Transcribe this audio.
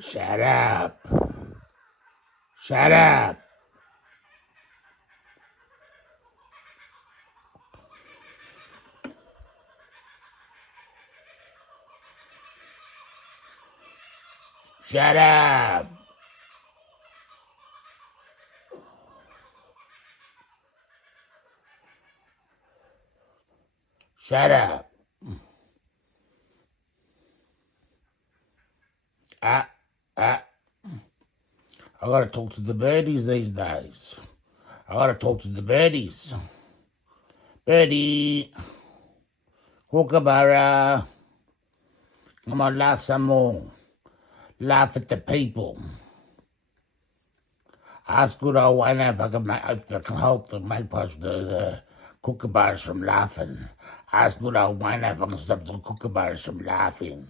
Shut up. Shut up. Shut up. Shut up. Ah, ah. I gotta talk to the birdies these days. I gotta talk to the birdies. Birdie. Kookaburra. Come on, laugh some more. Laugh at the people. Ask good old Wayne if I can help the magpies, the kookaburras from laughing. Ask good old Wayne if I can stop the kookaburras from laughing.